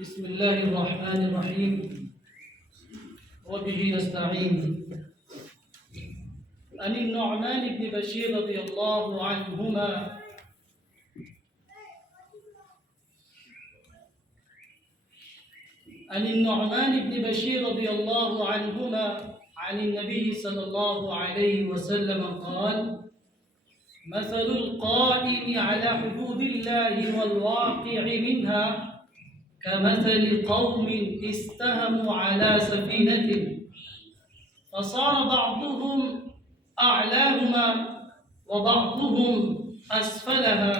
بسم الله الرحمن الرحيم وبه نستعين. عن النعمان بن بشير رضي الله عنهما عن النعمان بن بشير رضي الله عنهما عن النبي صلى الله عليه وسلم قال: مثل القائم على حدود الله والواقع منها كمثل قوم استهموا على سفينة فصار بعضهم أعلاهما وبعضهم أسفلها،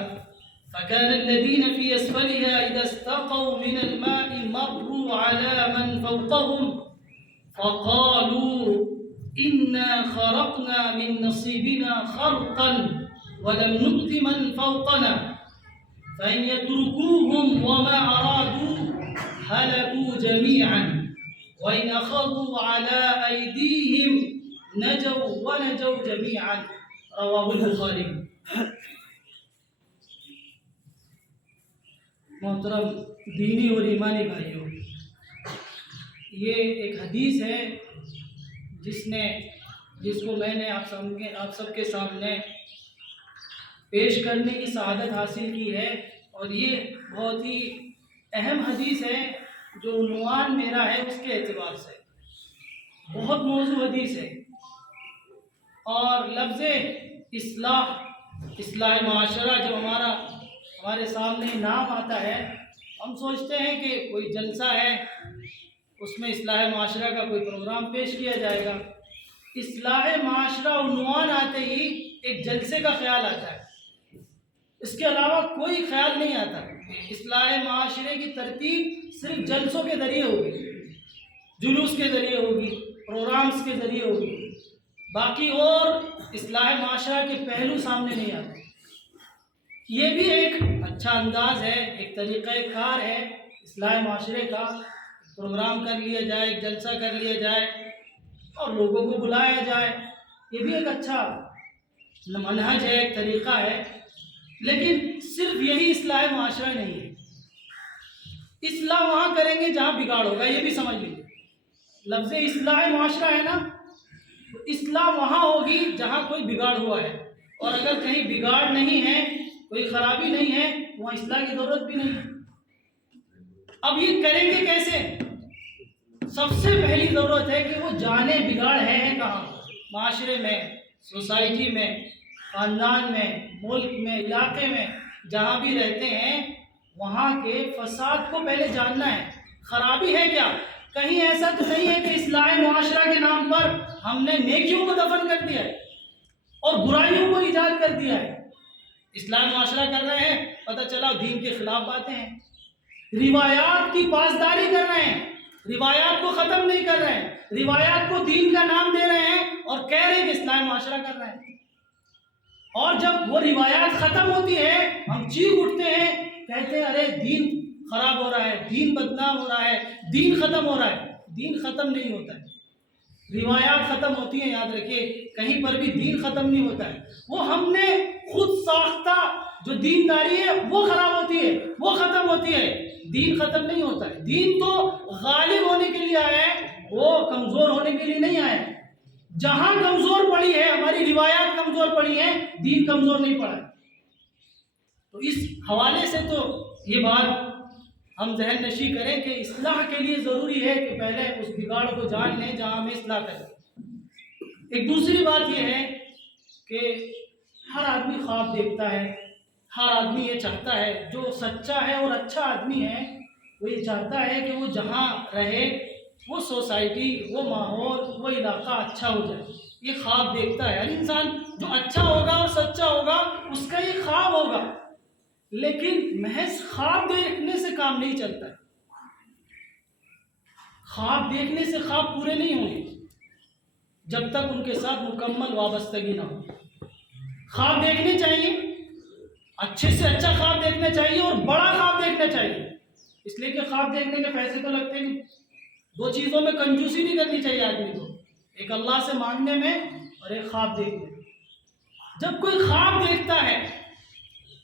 فكان الذين في أسفلها إذا استقوا من الماء مروا على من فوقهم فقالوا إنا خرقنا من نصيبنا خرقا ولم نؤت من فوقنا، فإن يتركوهم وما أرادوا هلكوا جميعا، وإن أخذوا على أيديهم نجوا ونجوا جميعا. رواه البخاری. محترم دینی اور ایمانی بھائیوں، یہ ایک حدیث ہے جس کو میں نے آپ سب کے سامنے پیش کرنے کی سعادت حاصل کی ہے، اور یہ بہت ہی اہم حدیث ہے جو عنوان میرا ہے اس کے اعتبار سے بہت موضوع حدیث ہے. اور لفظ اصلاح معاشرہ جب ہمارے سامنے نام آتا ہے، ہم سوچتے ہیں کہ کوئی جلسہ ہے، اس میں اصلاح معاشرہ کا کوئی پروگرام پیش کیا جائے گا. اصلاح معاشرہ عنوان آتے ہی ایک جلسے کا خیال آتا ہے، اس کے علاوہ کوئی خیال نہیں آتا. اصلاح معاشرے کی ترتیب صرف جلسوں کے ذریعے ہوگی، جلوس کے ذریعے ہوگی، پروگرامز کے ذریعے ہوگی، باقی اور اصلاح معاشرہ کے پہلو سامنے نہیں آتے. یہ بھی ایک اچھا انداز ہے، ایک طریقہ کار ہے اصلاح معاشرے کا. پروگرام کر لیا جائے، ایک جلسہ کر لیا جائے اور لوگوں کو بلایا جائے، یہ بھی ایک اچھا منہج ہے، ایک طریقہ ہے. لیکن صرف یہی اصلاح معاشرہ نہیں ہے. اصلاح وہاں کریں گے جہاں بگاڑ ہوگا، یہ بھی سمجھ لیجیے. لفظ اصلاح معاشرہ ہے نا، تو اصلاح وہاں ہوگی جہاں کوئی بگاڑ ہوا ہے، اور اگر کہیں بگاڑ نہیں ہے، کوئی خرابی نہیں ہے، وہاں اصلاح کی ضرورت بھی نہیں ہے. اب یہ کریں گے کیسے؟ سب سے پہلی ضرورت ہے کہ وہ جانے بگاڑ ہے کہاں، معاشرے میں، سوسائٹی میں، خاندان میں، ملک میں، علاقے میں، جہاں بھی رہتے ہیں وہاں کے فساد کو پہلے جاننا ہے. خرابی ہے کیا؟ کہیں ایسا تو نہیں ہے کہ اصلاح معاشرہ کے نام پر ہم نے نیکیوں کو دفن کر دیا ہے اور برائیوں کو ایجاد کر دیا ہے. اصلاح معاشرہ کر رہے ہیں، پتہ چلا دین کے خلاف باتیں ہیں، روایات کی پاسداری کر رہے ہیں، روایات کو ختم نہیں کر رہے ہیں، روایات کو دین کا نام دے رہے ہیں اور کہہ رہے ہیں کہ اصلاح معاشرہ کر رہے ہیں. اور جب وہ روایات ختم ہوتی ہے ہم چیخ اٹھتے ہیں، کہتے ہیں ارے دین خراب ہو رہا ہے، دین بدنام ہو رہا ہے، دین ختم ہو رہا ہے. دین ختم نہیں ہوتا ہے، روایات ختم ہوتی ہیں. یاد رکھیے، کہیں پر بھی دین ختم نہیں ہوتا ہے. وہ ہم نے خود ساختہ جو دینداری ہے وہ خراب ہوتی ہے، وہ ختم ہوتی ہے. دین ختم نہیں ہوتا ہے. دین تو غالب ہونے کے لیے آیا ہے، وہ کمزور ہونے کے لیے نہیں آیا ہے. جہاں کمزور پڑی ہے، ہماری روایات کمزور پڑی ہیں، دین کمزور نہیں پڑا ہے. تو اس حوالے سے تو یہ بات ہم ذہن نشی کریں کہ اصلاح کے لیے ضروری ہے کہ پہلے اس بگاڑ کو جان لیں جہاں ہمیں اصلاح کریں. ایک دوسری بات یہ ہے کہ ہر آدمی خواب دیکھتا ہے، ہر آدمی یہ چاہتا ہے، جو سچا ہے اور اچھا آدمی ہے وہ یہ چاہتا ہے کہ وہ جہاں رہے وہ سوسائٹی، وہ ماحول، وہ علاقہ اچھا ہو جائے. یہ خواب دیکھتا ہے. ہر انسان جو اچھا ہوگا اور سچا ہوگا اس کا یہ خواب ہوگا. لیکن محض خواب دیکھنے سے کام نہیں چلتا ہے. خواب دیکھنے سے خواب پورے نہیں ہوں گے جب تک ان کے ساتھ مکمل وابستگی نہ ہو. خواب دیکھنے چاہیے، اچھے سے اچھا خواب دیکھنا چاہیے اور بڑا خواب دیکھنا چاہیے. اس لیے کہ خواب دیکھنے کے پیسے تو لگتے نہیں. دو چیزوں میں کنجوسی نہیں کرنی چاہیے آدمی کو، ایک اللہ سے مانگنے میں اور ایک خواب دیکھنے میں. جب کوئی خواب دیکھتا ہے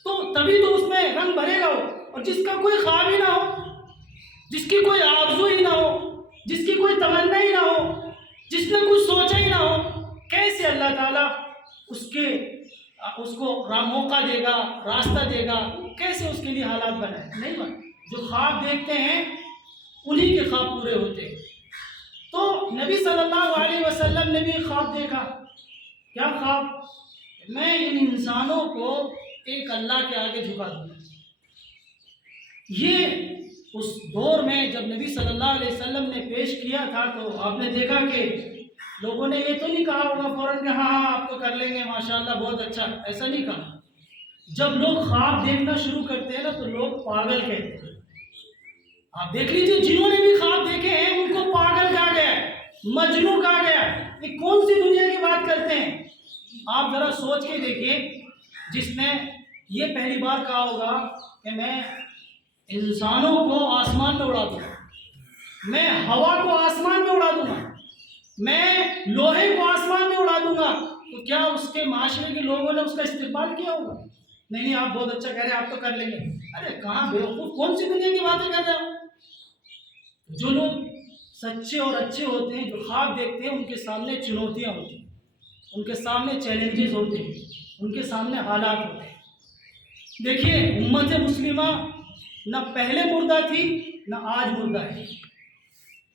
تو تبھی تو اس میں رنگ بھرے گا. اور جس کا کوئی خواب ہی نہ ہو، جس کی کوئی آرزو ہی نہ ہو، جس کی کوئی تمنا ہی نہ ہو، جس نے کچھ سوچا ہی نہ ہو، کیسے اللہ تعالیٰ اس کو موقع دے گا، راستہ دے گا؟ کیسے اس کے لیے حالات بنائے؟ نہیں بنا۔ جو خواب دیکھتے ہیں انہی کے خواب پورے ہوتے ہیں۔ تو نبی صلی اللہ علیہ وسلم نے بھی ایک خواب دیکھا۔ کیا خواب؟ میں ان انسانوں کو ایک اللہ کے آگے جھکا دوں گا۔ یہ اس دور میں جب نبی صلی اللہ علیہ وسلم نے پیش کیا تھا تو آپ نے دیکھا کہ لوگوں نے یہ تو نہیں کہا ہوگا فوراً کہ ہاں آپ تو کر لیں گے، ماشاءاللہ بہت اچھا، ایسا نہیں کہا۔ جب لوگ خواب دیکھنا شروع کرتے ہیں نا تو لوگ پاگل کہتے ہیں۔ آپ دیکھ لیجیے جنہوں نے بھی خواب دیکھے ہیں ان کو پاگل کہا گیا ہے، مجنون کہا گیا ہے۔ یہ کون سی دنیا کی بات کرتے ہیں؟ آپ ذرا سوچ کے دیکھیے، جس نے یہ پہلی بار کہا ہوگا کہ میں انسانوں کو آسمان میں اڑا دوں گا، میں ہوا کو آسمان میں اڑا دوں گا، میں لوہے کو آسمان میں اڑا دوں گا، تو کیا اس کے معاشرے کے لوگوں نے اس کا استقبال کیا ہوگا؟ نہیں، آپ بہت اچھا کہہ رہے ہیں، آپ تو کر لیں گے۔ ارے کہاں بیوقوف، کون سی دنیا کی باتیں کر رہے ہو؟ جو لوگ سچے اور اچھے ہوتے ہیں، جو خواب دیکھتے ہیں، ان کے سامنے چنوتیاں ہوتی ہیں، ان کے سامنے چیلنجز ہوتے ہیں، ان کے سامنے حالات ہوتے ہیں۔ دیکھیے امت مسلمہ نہ پہلے مردہ تھی نہ آج مردہ ہے،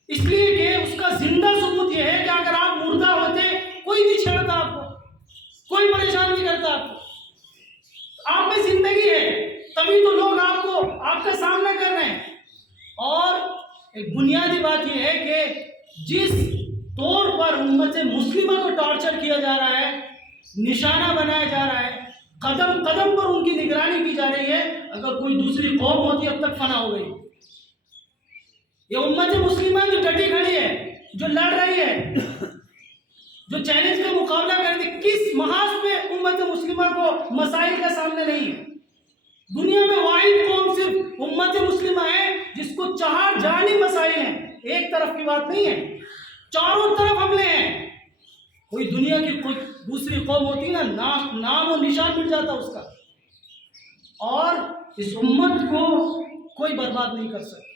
اس لیے کہ اس کا زندہ ثبوت یہ ہے کہ اگر آپ مردہ ہوتے کوئی نہیں چھیڑتا آپ کو، کوئی پریشان نہیں کرتا آپ کو۔ آپ میں زندگی ہے تبھی تو لوگ آپ کا سامنا کر رہے ہیں۔ اور ایک بنیادی بات یہ ہے کہ جس طور پر امت مسلمہ کو ٹارچر کیا جا رہا ہے، نشانہ بنایا جا رہا ہے، قدم قدم پر ان کی نگرانی کی جا رہی ہے، اگر کوئی دوسری قوم ہوتی اب تک فنا ہو گئی۔ یہ امت مسلمہ جو ڈٹی کھڑی ہے، جو لڑ رہی ہے، جو چیلنج کا مقابلہ کر رہی ہے، کس محاذ پہ امت مسلمہ کو مسائل کا سامنا نہیں ہے؟ دنیا میں واحد قوم صرف امت مسلمہ ہے جس کو 4 جانی مسائل ہیں، ایک طرف کی بات نہیں ہے، چاروں طرف حملے ہیں۔ کوئی دنیا کی کوئی دوسری قوم ہوتی نا، نام و نشان مٹ جاتا اس کا۔ اور اس امت کو کوئی برباد نہیں کر سکتا،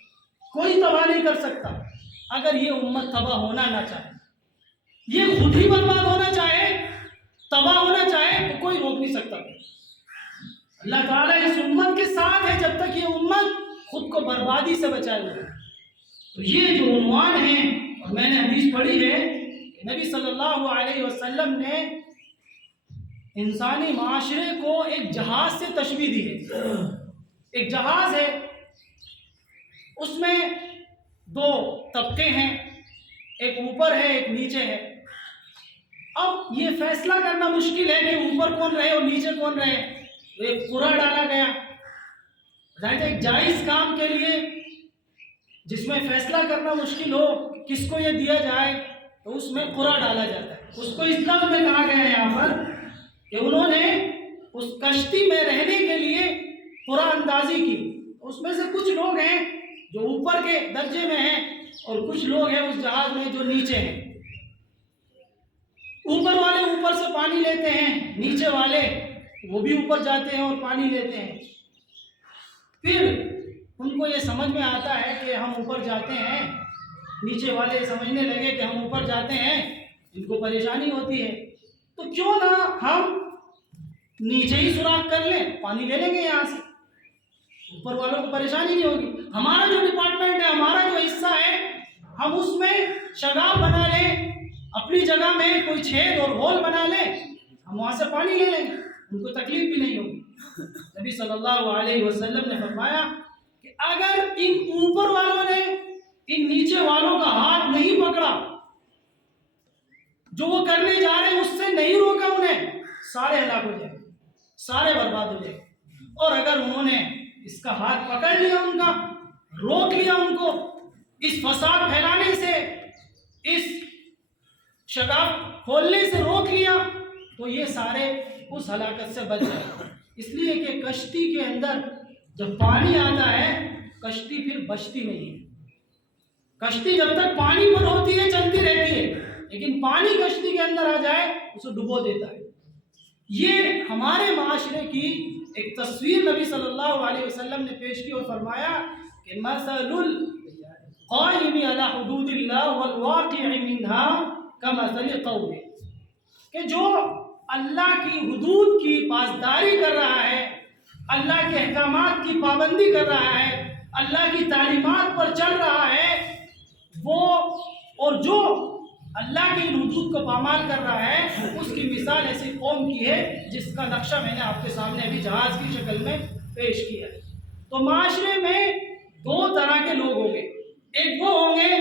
کوئی تباہ نہیں کر سکتا۔ اگر یہ امت تباہ ہونا نہ چاہے، یہ خود ہی برباد ہونا چاہے، تباہ ہونا چاہے، تو کوئی روک نہیں سکتا۔ اللہ تعالیٰ اس امت کے ساتھ ہے جب تک یہ امت خود کو بربادی سے بچائے ہوئے۔ تو یہ جو عنوان ہے، اور میں نے حدیث پڑھی ہے کہ نبی صلی اللہ علیہ وسلم نے انسانی معاشرے کو ایک جہاز سے تشبیہ دی ہے۔ ایک جہاز ہے، اس میں 2 طبقے ہیں، ایک اوپر ہے ایک نیچے ہے۔ اب یہ فیصلہ کرنا مشکل ہے کہ اوپر کون رہے اور نیچے کون رہے، تو ایک قرعہ ڈالا گیا۔ ایک جائز کام کے لیے جس میں فیصلہ کرنا مشکل ہو کس کو یہ دیا جائے تو اس میں قرعہ ڈالا جاتا ہے۔ اس کو اسلام میں کہا گیا ہے یہاں پر کہ انہوں نے اس کشتی میں رہنے کے لیے قرعہ اندازی کی۔ اس میں سے کچھ لوگ ہیں جو اوپر کے درجے میں ہیں اور کچھ لوگ ہیں اس جہاز میں جو نیچے ہیں۔ اوپر والے اوپر سے پانی لیتے ہیں، نیچے والے وہ بھی اوپر جاتے ہیں اور پانی لیتے ہیں۔ پھر ان کو یہ سمجھ میں آتا ہے کہ ہم اوپر جاتے ہیں، نیچے والے سمجھنے لگے کہ ہم اوپر جاتے ہیں، ان کو پریشانی ہوتی ہے، تو کیوں نہ ہم نیچے ہی سوراخ کر لیں، پانی لے لیں گے یہاں سے، اوپر والوں کو پریشانی نہیں ہوگی۔ ہمارا جو ڈپارٹمنٹ ہے، ہمارا جو حصہ ہے، ہم اس میں شگاف بنا لیں، اپنی جگہ میں کوئی چھید اور ہول بنا لیں، ہم وہاں سے پانی لے لیں گے، ان کو تکلیف بھی نہیں ہوگی۔ نبی صلی اللہ علیہ وسلم نے فرمایا کہ اگر ان اوپر والوں نے ان نیچے والوں کا ہاتھ نہیں پکڑا، جو وہ کرنے جا رہے ہیں اس سے نہیں روکا انہیں، سارے ہلاک ہو جائیں، سارے برباد ہو جائیں۔ اور اگر انہوں نے اس کا ہاتھ پکڑ لیا، ان کا روک لیا، ان کو اس فساد پھیلانے سے، اس شگاف کھولنے سے روک لیا، تو یہ سارے اس ہلاکت سے بچ جائیں۔ اس لیے کہ کشتی کے اندر جب پانی آتا ہے کشتی پھر بچتی نہیں ہے۔ کشتی جب تک پانی پر ہوتی ہے چلتی رہتی ہے، لیکن پانی کشتی کے اندر آ جائے اسے ڈبو دیتا ہے۔ یہ ہمارے معاشرے کی ایک تصویر نبی صلی اللہ علیہ وسلم نے پیش کی اور فرمایا کہ مثل قائم علی حدود اللہ والواقع منہا کمثل قوم، کہ جو اللہ کی حدود کی پاسداری کر رہا ہے، اللہ کے احکامات کی پابندی کر رہا ہے، اللہ کی تعلیمات پر چل رہا ہے، وہ اور جو اللہ کی ان حدود کو پامال کر رہا ہے، اس کی مثال ایسی قوم کی ہے جس کا نقشہ میں نے آپ کے سامنے ابھی جہاز کی شکل میں پیش کیا ہے۔ تو معاشرے میں دو طرح کے لوگ ہوں گے، ایک وہ ہوں گے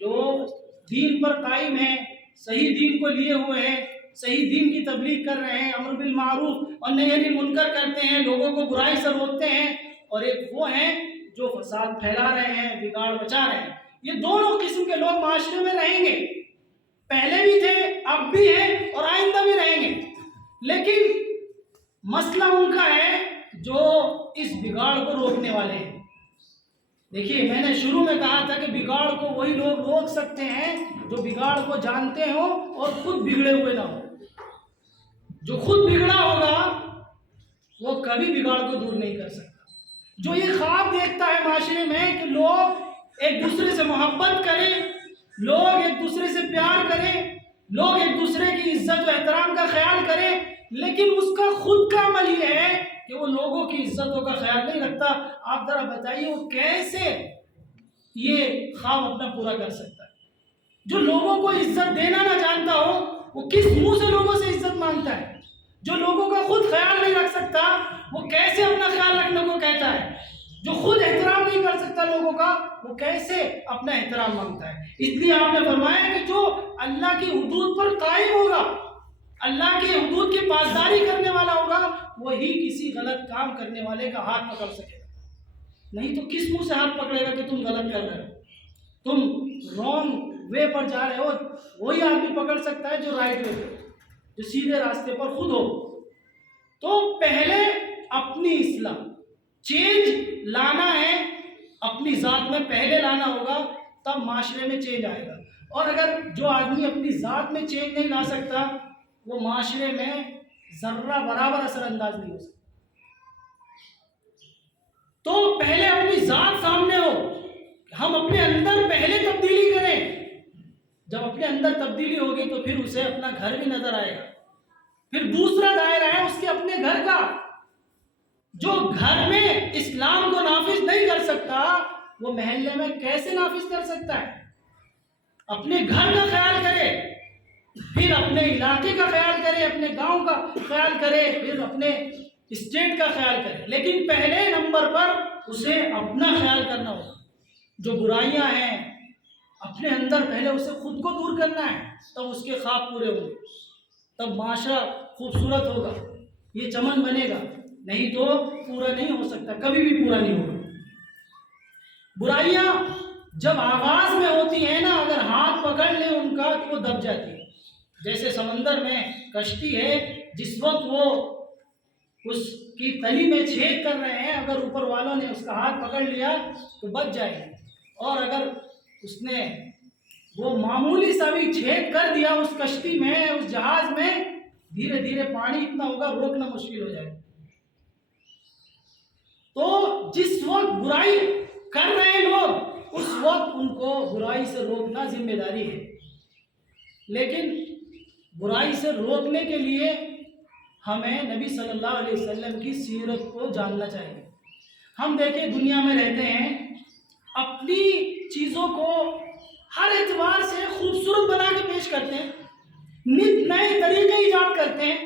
جو دین پر قائم ہیں، صحیح دین کو لیے ہوئے ہیں، صحیح دین کی تبلیغ کر رہے ہیں، امر بالمعروف اور نہی عن المنکر کرتے ہیں، لوگوں کو برائی سے روکتے ہیں، اور ایک وہ ہیں جو فساد پھیلا رہے ہیں، بگاڑ مچا رہے ہیں۔ یہ دونوں قسم کے لوگ معاشرے میں رہیں گے، پہلے بھی تھے، اب بھی ہیں اور آئندہ بھی رہیں گے، لیکن مسئلہ ان کا ہے جو اس بگاڑ کو روکنے والے ہیں۔ دیکھیے، میں نے شروع میں کہا تھا کہ بگاڑ کو وہی لوگ روک سکتے ہیں جو بگاڑ کو جانتے ہوں اور خود بگڑے ہوئے نہ ہوں۔ جو خود بگڑا ہوگا وہ کبھی بگاڑ کو دور نہیں کر سکتا۔ جو یہ خواب دیکھتا ہے معاشرے میں کہ لوگ ایک دوسرے سے محبت کریں، لوگ ایک دوسرے سے پیار کریں، لوگ ایک دوسرے کی عزت و احترام کا خیال کریں، لیکن اس کا خود کا عمل یہ ہے کہ وہ لوگوں کی عزتوں کا خیال نہیں رکھتا، آپ ذرا بتائیے وہ کیسے یہ خواب اپنا پورا کر سکتا ہے؟ جو لوگوں کو عزت دینا نہ جانتا ہو وہ کس منہ سے لوگوں سے عزت مانگتا ہے؟ جو لوگوں کا خود خیال نہیں رکھ سکتا وہ کیسے اپنا خیال رکھنے کو کہتا ہے؟ جو خود احترام نہیں کر سکتا لوگوں کا وہ کیسے اپنا احترام مانگتا ہے؟ اس لیے آپ نے فرمایا کہ جو اللہ کی حدود پر قائم ہوگا، اللہ کی حدود کی پاسداری کرنے والا ہوگا، وہی کسی غلط کام کرنے والے کا ہاتھ پکڑ سکے گا۔ نہیں تو کس منہ سے ہاتھ پکڑے گا کہ تم غلط کر رہے ہو، تم رانگ وے پر جا رہے ہو؟ وہی آدمی پکڑ سکتا ہے جو رائٹ وے پہ، جو سیدھے راستے پر خود ہو۔ تو پہلے اپنی اصلاح، چینج لانا ہے، اپنی ذات میں پہلے لانا ہوگا، تب معاشرے میں چینج آئے گا۔ اور اگر جو آدمی اپنی ذات میں چینج نہیں لا سکتا وہ معاشرے میں ذرہ برابر اثر انداز نہیں ہو سکتا۔ تو پہلے اپنی ذات سامنے ہو، ہم اپنے اندر پہلے تبدیلی کریں۔ جب اپنے اندر تبدیلی ہوگی تو پھر اسے اپنا گھر بھی نظر آئے گا، پھر دوسرا دائرہ ہے اس کے اپنے گھر کا۔ جو گھر میں اسلام کو نافذ نہیں کر سکتا وہ محلے میں کیسے نافذ کر سکتا ہے؟ اپنے گھر کا خیال کرے، پھر اپنے علاقے کا خیال کرے، اپنے گاؤں کا خیال کرے، پھر اپنے اسٹیٹ کا خیال کرے، لیکن پہلے نمبر پر اسے اپنا خیال کرنا ہوگا۔ جو برائیاں ہیں اپنے اندر پہلے اسے خود کو دور کرنا ہے، تب اس کے خواب پورے ہوں گے، تب معاشرہ خوبصورت ہوگا، یہ چمن بنے گا، نہیں تو پورا نہیں ہو سکتا، کبھی بھی پورا نہیں ہوگا۔ برائیاں جب آغاز میں ہوتی ہیں نا، اگر ہاتھ پکڑ لیں ان کا تو وہ دب جاتی ہے۔ جیسے سمندر میں کشتی ہے، جس وقت وہ اس کی تلی میں چھید کر رہے ہیں، اگر اوپر والوں نے اس کا ہاتھ پکڑ لیا تو بچ جائے گی، اور اگر اس نے وہ معمولی سا بھی چھید کر دیا اس کشتی میں، اس جہاز میں، دھیرے دھیرے پانی اتنا ہوگا روکنا مشکل ہو جائے گا۔ تو جس وقت برائی کر رہے ہیں لوگ، اس وقت ان کو برائی سے روکنا ذمہ داری ہے، لیکن برائی سے روکنے کے لیے ہمیں نبی صلی اللہ علیہ وسلم کی سیرت کو جاننا چاہیے۔ ہم دیکھیں دنیا میں رہتے ہیں، اپنی چیزوں کو ہر اعتبار سے خوبصورت بنا کے پیش کرتے ہیں، نت نئے طریقے ایجاد کرتے ہیں۔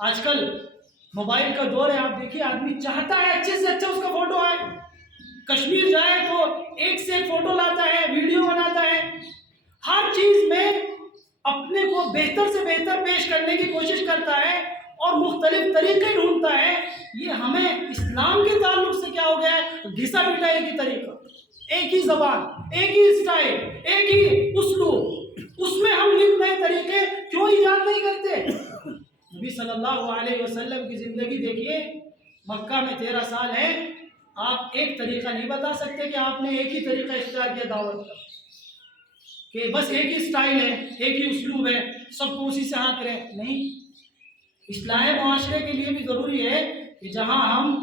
آج کل موبائل کا دور ہے، آپ دیکھیے آدمی چاہتا ہے اچھے سے اچھا اس کا فوٹو آئے، کشمیر جائے تو ایک سے ایک فوٹو لاتا ہے، ویڈیو بناتا ہے، ہر چیز میں اپنے کو بہتر سے بہتر پیش کرنے کی کوشش کرتا ہے اور مختلف طریقے ڈھونڈتا ہے۔ یہ ہمیں اسلام کے تعلق سے کیا ہو گیا ہے؟ گھسا پٹا ایک ہی طریقہ، ایک ہی زبان، ایک ہی اسٹائل، ایک ہی اسلوب، اس میں ہم نئے طریقے کیوں ایجاد نہیں کرتے؟ نبی صلی اللہ علیہ وسلم کی زندگی دیکھیے، مکہ میں 13 سال ہے، آپ ایک طریقہ نہیں بتا سکتے کہ آپ نے ایک ہی طریقہ اختیار کیا دعوت کا، کہ بس ایک ہی سٹائل ہے، ایک ہی اسلوب ہے، سب کو اسی سے ہاں کریں۔ نہیں، اصلاح معاشرے کے لیے بھی ضروری ہے کہ جہاں ہم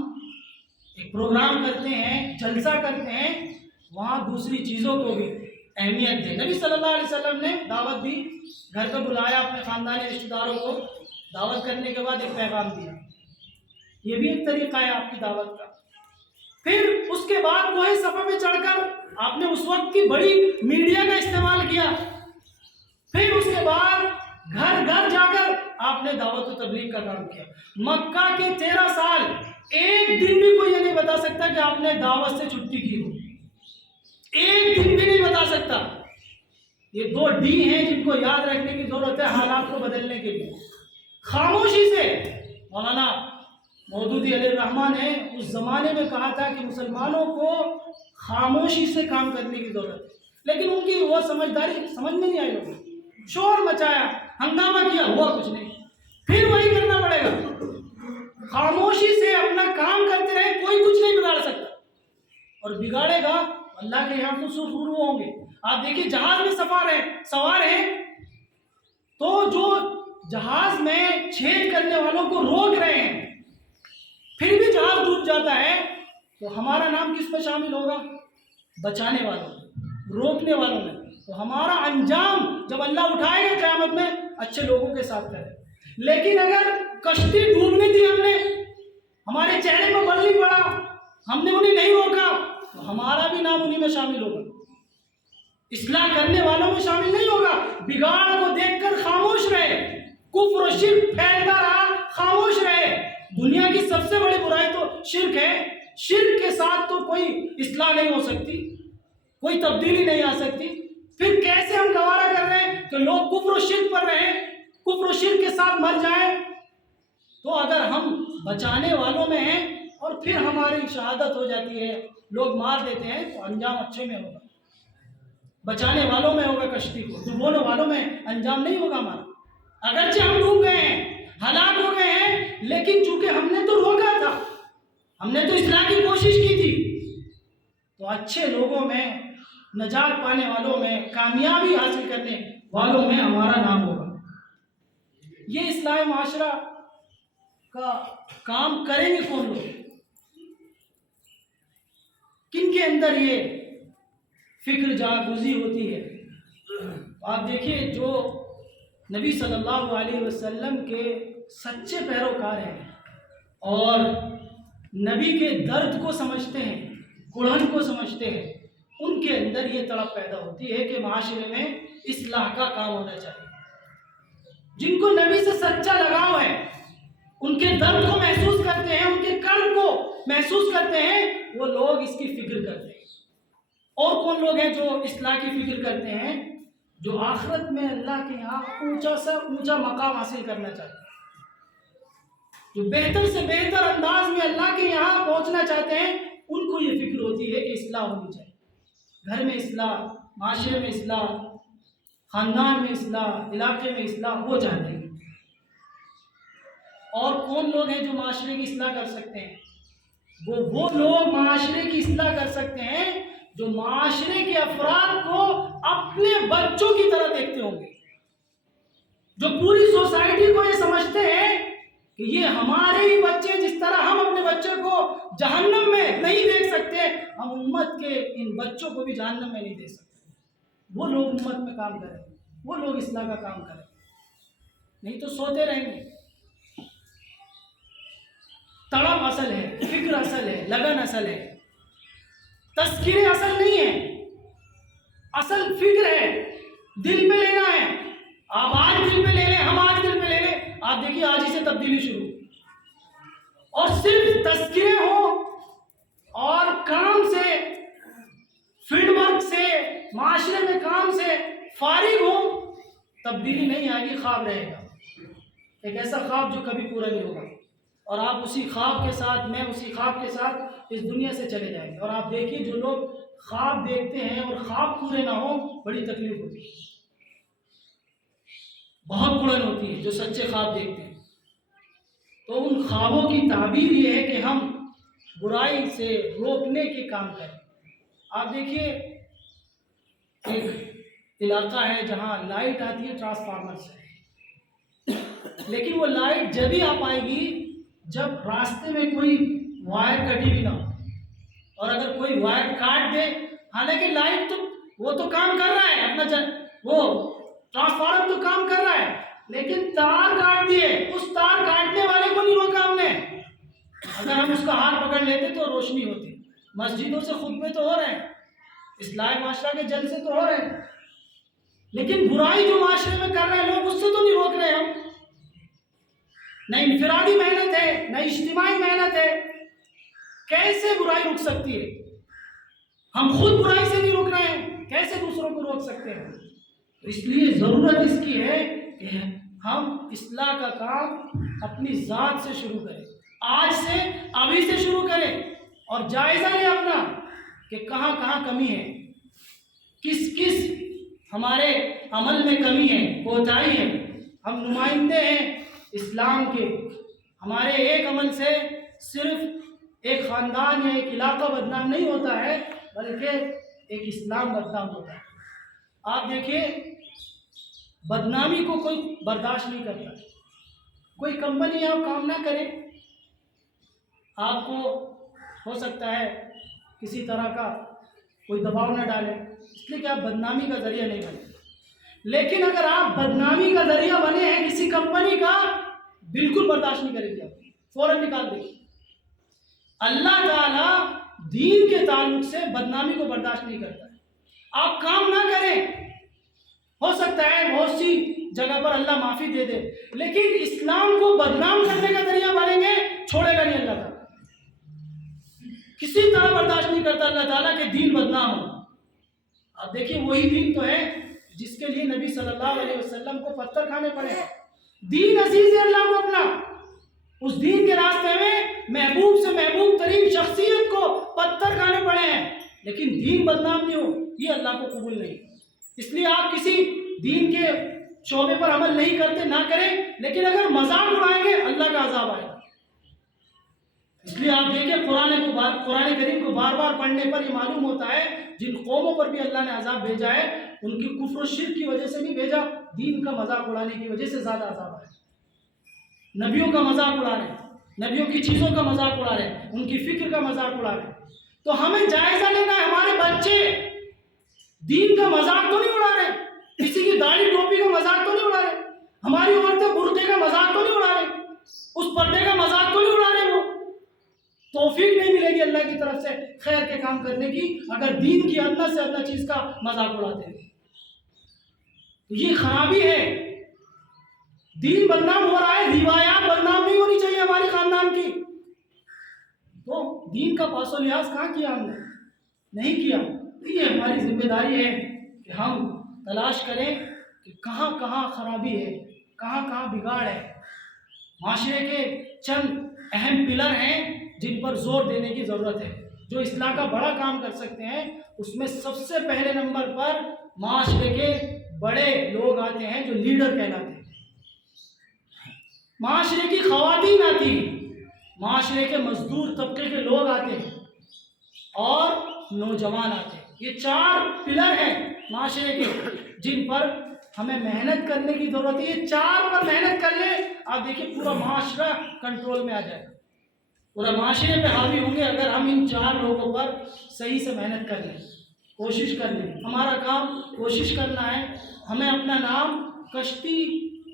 ایک پروگرام کرتے ہیں، جلسہ کرتے ہیں، وہاں دوسری چیزوں کو بھی اہمیت دیں. نبی صلی اللہ علیہ وسلم نے دعوت دی, گھر پہ بلایا اپنے خاندانی رشتہ داروں کو, دعوت کرنے کے بعد ایک پیغام دیا. یہ بھی ایک طریقہ ہے آپ کی دعوت کا. پھر اس کے بعد وہی صفحے پہ چڑھ کر آپ نے اس وقت کی بڑی میڈیا کا استعمال کیا. پھر اس کے بعد گھر گھر جا کر آپ نے دعوت و تبلیغ کا کام کیا. مکہ کے 13 سال ایک دن بھی کوئی یہ نہیں بتا سکتا کہ آپ نے دعوت سے چھٹی کی ہو, ایک دن بھی نہیں بتا سکتا. یہ 2 ڈی ہیں جن کو یاد رکھنے کی ضرورت ہے حالات کو بدلنے کے لیے. خاموشی سے, مولانا مودودی علیہ الرحمٰن نے اس زمانے میں کہا تھا کہ مسلمانوں کو خاموشی سے کام کرنے کی ضرورت ہے, لیکن ان کی وہ سمجھداری سمجھ میں نہیں آئی. لوگوں شور مچایا, ہنگامہ کیا, ہوا کچھ نہیں. پھر وہی کرنا پڑے گا. خاموشی سے اپنا کام کرتے رہے, کوئی کچھ نہیں بگاڑ سکتا, اور بگاڑے گا اللہ کے یہاں تو سرخرو ہوں گے. آپ دیکھیے جہاز میں سوار ہیں تو جو جہاز میں چھید کرنے والوں کو روک رہے ہیں, پھر بھی جہاز ڈوب جاتا ہے, تو ہمارا نام کس میں شامل ہوگا؟ بچانے والوں, روکنے والوں میں. تو ہمارا انجام جب اللہ اٹھائے گا قیامت میں اچھے لوگوں کے ساتھ کرے. لیکن اگر کشتی ڈوبنے دی ہم نے, ہمارے چہرے پر بل نہیں پڑا, ہم نے انہیں نہیں روکا, تو ہمارا بھی نام انہیں میں شامل ہوگا, اصلاح کرنے والوں میں شامل نہیں ہوگا. بگاڑ کو دیکھ کر خاموش رہے, کفر و شرک پھیلتا رہا, خاموش رہے. دنیا کی سب سے بڑی برائی تو شرک ہے. شرک کے ساتھ تو کوئی اصلاح نہیں ہو سکتی, کوئی تبدیلی نہیں آ سکتی. پھر کیسے ہم گوارا کر رہے ہیں کہ لوگ کفر و شرک پر رہیں, کفر و شرک کے ساتھ مر جائیں؟ تو اگر ہم بچانے والوں میں ہیں اور پھر ہماری شہادت ہو جاتی ہے, لوگ مار دیتے ہیں, تو انجام اچھے میں ہوگا. بچانے والوں میں ہوگا کشتی کو, ڈبونے والوں میں انجام نہیں ہوگا ہمارا. اگرچہ ہم ڈوب گئے ہیں, ہلاک ہو گئے ہیں, لیکن چونکہ ہم نے تو روکا تھا, ہم نے تو اصلاح کی کوشش کی تھی, تو اچھے لوگوں میں, نجات پانے والوں میں, کامیابی حاصل کرنے والوں میں ہمارا نام ہوگا. یہ اصلاح معاشرہ کا کام کریں گے کون لوگ؟ کن کے اندر یہ فکر جاگوزی ہوتی ہے؟ آپ دیکھیے جو نبی صلی اللہ علیہ وسلم کے سچے پیروکار ہیں اور نبی کے درد کو سمجھتے ہیں, کڑھن کو سمجھتے ہیں, ان کے اندر یہ تڑپ پیدا ہوتی ہے کہ معاشرے میں اصلاح کا کام ہونا چاہیے. جن کو نبی سے سچا لگاؤ ہے, ان کے درد کو محسوس کرتے ہیں, ان کے کرب کو محسوس کرتے ہیں, وہ لوگ اس کی فکر کرتے ہیں. اور کون لوگ ہیں جو اصلاح کی فکر کرتے ہیں؟ جو آخرت میں اللہ کے یہاں اونچا مقام حاصل کرنا چاہتے ہیں, جو بہتر سے بہتر انداز میں اللہ کے یہاں پہنچنا چاہتے ہیں, ان کو یہ فکر ہوتی ہے کہ اصلاح ہونی چاہیے. گھر میں اصلاح, معاشرے میں اصلاح, خاندان میں اصلاح, علاقے میں اصلاح, وہ چاہتے ہیں. اور کون لوگ ہیں جو معاشرے کی اصلاح کر سکتے ہیں؟ وہ لوگ معاشرے کی اصلاح کر سکتے ہیں جو معاشرے کے افراد کو اپنے بچوں کی طرح دیکھتے ہوں گے, جو پوری سوسائٹی کو یہ سمجھتے ہیں کہ یہ ہمارے ہی بچے, جس طرح ہم اپنے بچے کو جہنم میں نہیں دیکھ سکتے, ہم امت کے ان بچوں کو بھی جہنم میں نہیں دیکھ سکتے. وہ لوگ امت میں کام کریں, وہ لوگ اصلاح کا کام کریں, نہیں تو سوتے رہیں گے. تڑپ اصل ہے, فکر اصل ہے, لگن اصل ہے, تذکرے اصل نہیں ہے. اصل فکر ہے, دل پہ لینا ہے. آپ آج دل پہ لے لیں, ہم آج دل پہ لے لیں, آپ دیکھیے آج ہی سے تبدیلی شروع. اور صرف تذکرے ہوں اور کام سے, فیلڈ ورک سے, معاشرے میں کام سے فارغ ہوں, تبدیلی نہیں آئے گی, خواب رہے گا. ایک ایسا خواب جو کبھی پورا نہیں ہوگا, اور آپ اسی خواب کے ساتھ, میں اسی خواب کے ساتھ اس دنیا سے چلے جائیں گے. اور آپ دیکھیے جو لوگ خواب دیکھتے ہیں اور خواب پورے نہ ہوں, بڑی تکلیف ہوتی ہے, بہت کڑن ہوتی ہے جو سچے خواب دیکھتے ہیں. تو ان خوابوں کی تعبیر یہ ہے کہ ہم برائی سے روکنے کے کام کریں. آپ دیکھیے ایک علاقہ ہے جہاں لائٹ آتی ہے ٹرانسفارمر سے, لیکن وہ لائٹ جب ہی آ پائے گی جب راستے میں کوئی وائر کٹی بھی نہ ہو. اور اگر کوئی وائر کاٹ دے, حالانکہ لائٹ تو وہ تو کام کر رہا ہے اپنا وہ ٹرانسفارمر تو کام کر رہا ہے، لیکن تار کاٹ دیے، اس تار کاٹنے والے کو نہیں روکا ہم نے۔ اگر ہم اس کا ہاتھ پکڑ لیتے تو روشنی ہوتی۔ مسجدوں سے خطبے تو ہو رہے ہیں، اصلاح معاشرہ کے جلسے تو ہو رہے ہیں، لیکن برائی جو معاشرے میں کر رہے ہیں لوگ، اس سے تو نہیں روک رہے ہم۔ نہ انفرادی محنت ہے، نہ اجتماعی محنت ہے، کیسے برائی رک سکتی ہے؟ ہم خود برائی سے نہیں روک رہے ہیں، کیسے دوسروں کو روک سکتے ہیں؟ تو اس لیے ضرورت اس کی ہے کہ ہم اصلاح کا کام اپنی ذات سے شروع کریں، آج سے، ابھی سے شروع کریں، اور جائزہ لیں اپنا کہ کہاں کہاں کمی ہے، کس کس ہمارے عمل میں کمی ہے، کوتاہی ہے۔ ہم نمائندے ہیں اسلام کے، ہمارے ایک عمل سے صرف ایک خاندان یا ایک علاقہ بدنام نہیں ہوتا ہے، بلکہ ایک اسلام بدنام ہوتا ہے۔ آپ دیکھیے، بدنامی کو کوئی برداشت نہیں کرتا۔ کوئی کمپنی آپ کام نہ کرے، آپ کو ہو سکتا ہے کسی طرح کا کوئی دباؤ نہ ڈالے، اس لیے کہ آپ بدنامی کا ذریعہ نہیں بنے۔ لیکن اگر آپ بدنامی کا ذریعہ بنے ہیں کسی کمپنی کا، بالکل برداشت نہیں کرے گی، آپ فوراً نکال دے گی۔ اللہ تعالیٰ دین کے تعلق سے بدنامی کو برداشت نہیں کرتا ہے۔ آپ کام نہ کریں، ہو سکتا ہے بہت سی جگہ پر اللہ معافی دے دے، لیکن اسلام کو بدنام کرنے کا ذریعہ بنیں گے، چھوڑے گا نہیں اللہ تعالیٰ۔ کسی طرح برداشت نہیں کرتا اللہ تعالیٰ کہ دین بدنام ہو۔ آپ دیکھیے، وہی دین تو ہے جس کے لیے نبی صلی اللہ علیہ وسلم کو پتھر کھانے پڑے۔ دین عزیز ہے اللہ کو اپنا، اس دین کے راستے میں محبوب سے محبوب ترین شخصیت کو پتھر کھانے پڑے ہیں، لیکن دین بدنام نہیں ہو، یہ اللہ کو قبول نہیں۔ اس لیے آپ کسی دین کے شعبے پر عمل نہیں کرتے، نہ کریں، لیکن اگر مذاق اڑائیں گے اللہ کا عذاب آئے گا۔ اس لیے آپ دیکھیں، قرآن کریم کو بار بار پڑھنے پر یہ معلوم ہوتا ہے جن قوموں پر بھی اللہ نے عذاب بھیجا ہے، ان کی کفر و شرک کی وجہ سے نہیں بھیجا، دین کا مذاق اڑانے کی وجہ سے زیادہ عذاب آئے۔ نبیوں کا مذاق اڑا رہے ہیں، نبیوں کی چیزوں کا مذاق اڑا رہے ہیں، ان کی فکر کا مذاق اڑا رہے ہیں۔ تو ہمیں جائزہ لینا ہے، ہمارے بچے دین کا مذاق تو نہیں اڑا رہے، کسی کی داڑھی ٹوپی کا مذاق تو نہیں اڑا رہے، ہماری عورتیں برقعے کا مذاق تو نہیں اڑا رہے، اس پردے کا مذاق تو نہیں اڑا رہے۔ وہ توفیق نہیں ملے گی اللہ کی طرف سے خیر کے کام کرنے کی اگر دین کی ادنا سے ادنا چیز کا مذاق اڑاتے ہیں۔ یہ خرابی ہے، دین بدنام ہو رہا ہے، روایات بدنام نہیں ہونی چاہیے ہمارے خاندان کی۔ تو دین کا پاس و لحاظ کہاں کیا ہم نے؟ نہیں کیا۔ یہ ہماری ذمہ داری ہے کہ ہم تلاش کریں کہ کہاں کہاں خرابی ہے، کہاں کہاں بگاڑ ہے۔ معاشرے کے چند اہم پلر ہیں جن پر زور دینے کی ضرورت ہے، جو اصلاح کا بڑا کام کر سکتے ہیں۔ اس میں سب سے پہلے نمبر پر معاشرے کے بڑے لوگ آتے ہیں جو لیڈر کہلاتے ہیں۔ معاشرے کی خواتین آتی ہیں، معاشرے کے مزدور طبقے کے لوگ آتے ہیں، اور نوجوان آتے ہیں۔ یہ چار پلر ہیں معاشرے کے جن پر ہمیں محنت کرنے کی ضرورت ہے۔ یہ چار پر محنت کر لیں، آپ دیکھیں پورا معاشرہ کنٹرول میں آ جائے گا، پورا معاشرے پہ حاوی ہوں گے اگر ہم ان چار لوگوں پر صحیح سے محنت کر لیں، کوشش کر لیں۔ ہمارا کام کوشش کرنا ہے، ہمیں اپنا نام کشتی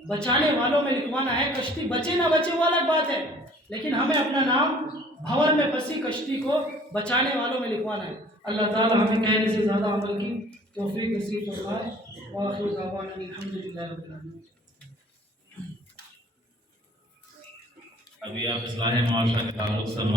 بچانے والوں میں لکھوانا ہے۔ کشتی بچے نہ بچے وہ الگ بات ہے، لیکن ہمیں اپنا نام بھنور میں پھنسی کشتی کو بچانے والوں میں لکھوانا ہے۔ اللہ تعالی ہمیں کہنے سے زیادہ عمل کی توفیق نصیب فرمائے۔ وآخر دعوانا الحمدللہ رب العالمین۔ ابھی آپ اصلاح معاشرہ کے تعلق سے